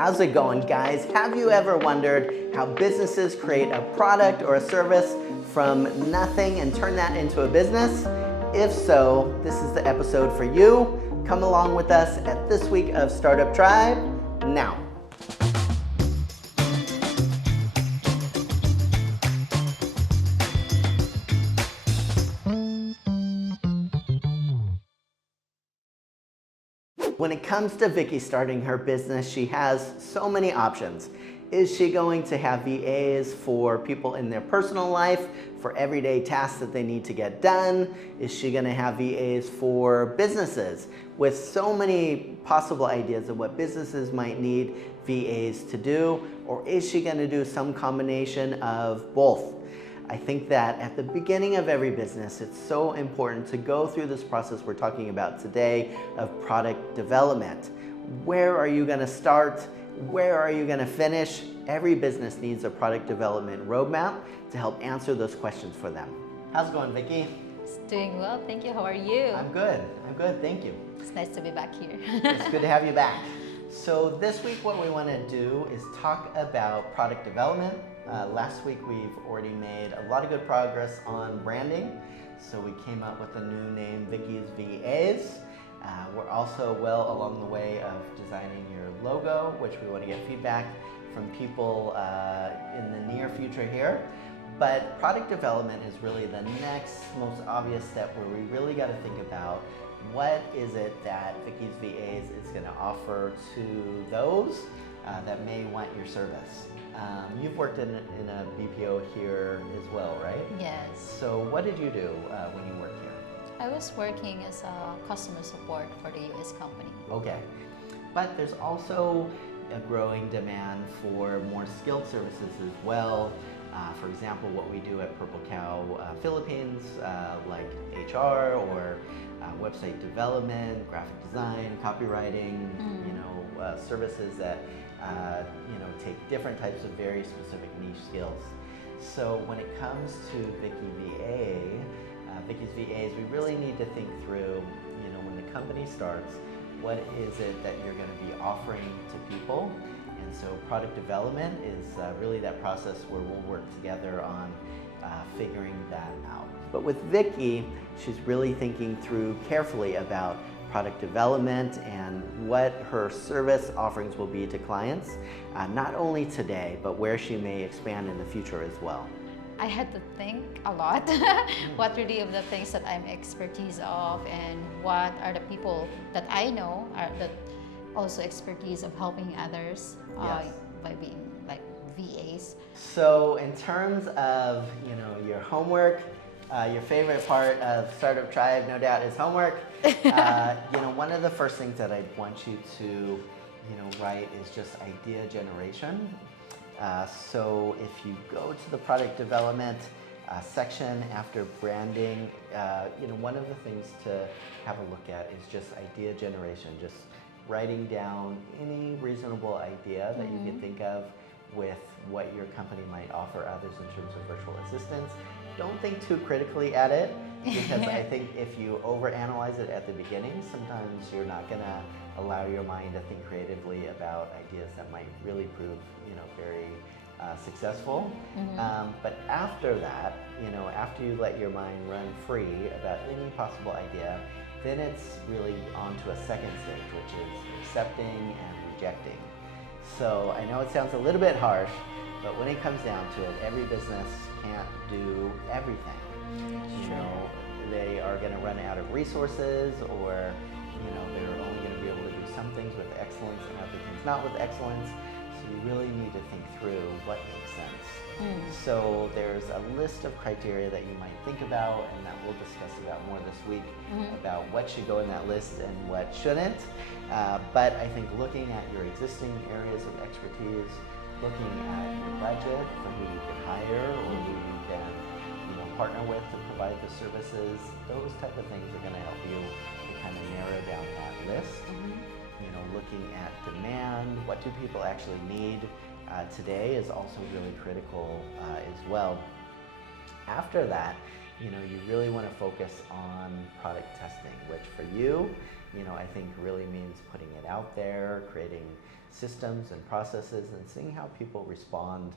How's it going, guys? Have you ever wondered how businesses create a product or a service from nothing and turn that into a business? If so, this is the episode for you. Come along with us at this week of Startup Tribe now. When it comes to Vicky starting her business, she has so many options. Is she going to have VAs for people in their personal life, for everyday tasks that they need to get done? Is she going to have VAs for businesses? With so many possible ideas of what businesses might need VAs to do, or is she going to do some combination of both? I think that at the beginning of every business, it's so important to go through this process we're talking about today of product development. Where are you going to start? Where are you going to finish? Every business needs a product development roadmap to help answer those questions for them. How's it going, Vicky? It's doing well, thank you. How are you? I'm good, thank you. It's nice to be back here. It's good to have you back. So this week what we want to do is talk about product development. Last week we've already made a lot of good progress on branding. So we came up with a new name, Vicky's VAs. We're also well along the way of designing your logo, which we want to get feedback from people in the near future here. But product development is really the next most obvious step where we really got to think about what is it that Vicky's VAs is going to offer to those that may want your service. You've worked in a BPO here as well, right? Yes. So what did you do when you worked here? I was working as a customer support for the US company. Okay. But there's also a growing demand for more skilled services as well. For example, what we do at Purple Cow Philippines, like HR or website development, graphic design, copywriting, services that take different types of very specific niche skills. So when it comes to Vicky's VAs, we really need to think through, when the company starts, what is it that you're going to be offering to people? And so product development is really that process where we'll work together on figuring that out. But with Vicky, she's really thinking through carefully about product development and what her service offerings will be to clients, not only today, but where she may expand in the future as well. I had to think a lot what really of the things that I'm expertise of and what are the people that I know are that also expertise of helping others by being like VAs. So in terms of your homework, your favorite part of Startup Tribe, no doubt, is homework. One of the first things that I want you to write is just idea generation. So if you go to the product development section after branding, one of the things to have a look at is just idea generation, just writing down any reasonable idea that you can think of with what your company might offer others in terms of virtual assistants. Don't think too critically at it, because I think if you overanalyze it at the beginning, sometimes you're not going to allow your mind to think creatively about ideas that might really prove very successful. But after that, after you let your mind run free about any possible idea, then it's really on to a second stage, which is accepting and rejecting. So I know it sounds a little bit harsh, but when it comes down to it, every business can't do everything. They are going to run out of resources, or they're only going to be able to do some things with excellence and other things not with excellence. So you really need to think through what makes sense. So there's a list of criteria that you might think about, and that we'll discuss about more this week, about what should go in that list and what shouldn't. But I think looking at your existing areas of expertise, looking at your budget for who you can hire or who you can partner with to provide the services, those type of things are going to help you to kind of narrow down that list. Looking at demand, what do people actually need today is also really critical as well. After that, you really want to focus on product testing, which for you, I think really means putting it out there, creating systems and processes, and seeing how people respond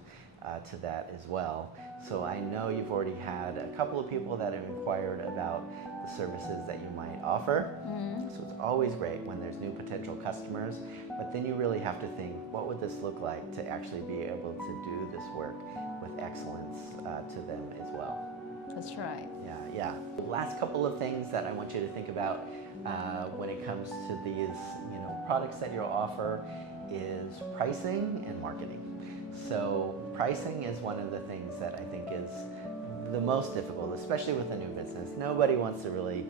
to that as well. So I know you've already had a couple of people that have inquired about the services that you might offer. So it's always great when there's new potential customers, but then you really have to think, what would this look like to actually be able to do this work with excellence to them as well. That's right. Yeah. The last couple of things that I want you to think about when it comes to these, products that you'll offer is pricing and marketing. So pricing is one of the things that I think is the most difficult, especially with a new business. Nobody wants to really,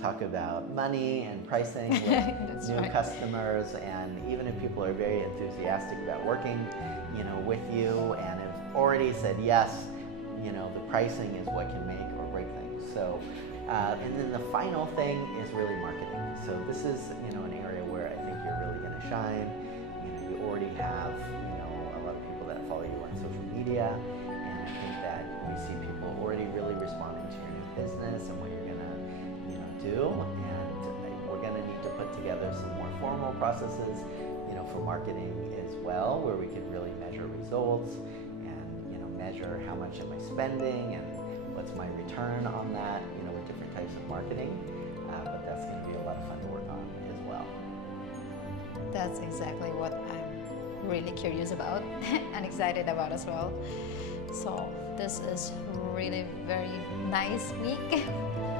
talk about money and pricing with new customers, and even if people are very enthusiastic about working, with you and have already said yes, the pricing is what can make or break things. So, and then the final thing is really marketing. So this is, an area where I think you're really going to shine. You already have, a lot of people that follow you on social media, and I think that we see people already really responding to your new business and what you're going to, do. And we're going to need to put together some more formal processes, for marketing as well, where we can really measure results and, measure how much am I spending and what's my return on that, with different types of marketing. But that's going to be a lot of fun to work on as well. That's exactly what I'm really curious about and excited about as well. So this is really very nice week.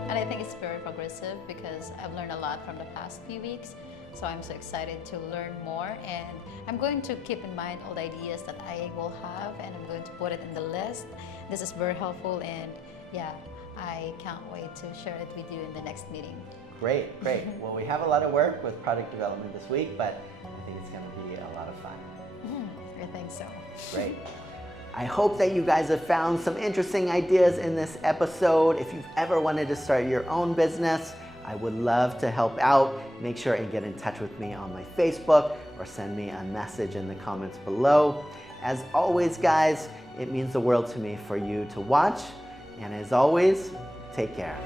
And I think it's very progressive because I've learned a lot from the past few weeks. So I'm so excited to learn more, and I'm going to keep in mind all the ideas that I will have, and I'm going to put it in the list. This is very helpful, and I can't wait to share it with you in the next meeting. Great. Well, we have a lot of work with product development this week, but I think it's going to be a lot of fun. I think so. Great. I hope that you guys have found some interesting ideas in this episode. If you've ever wanted to start your own business, I would love to help out. Make sure and get in touch with me on my Facebook or send me a message in the comments below. As always, guys, it means the world to me for you to watch. And as always, take care.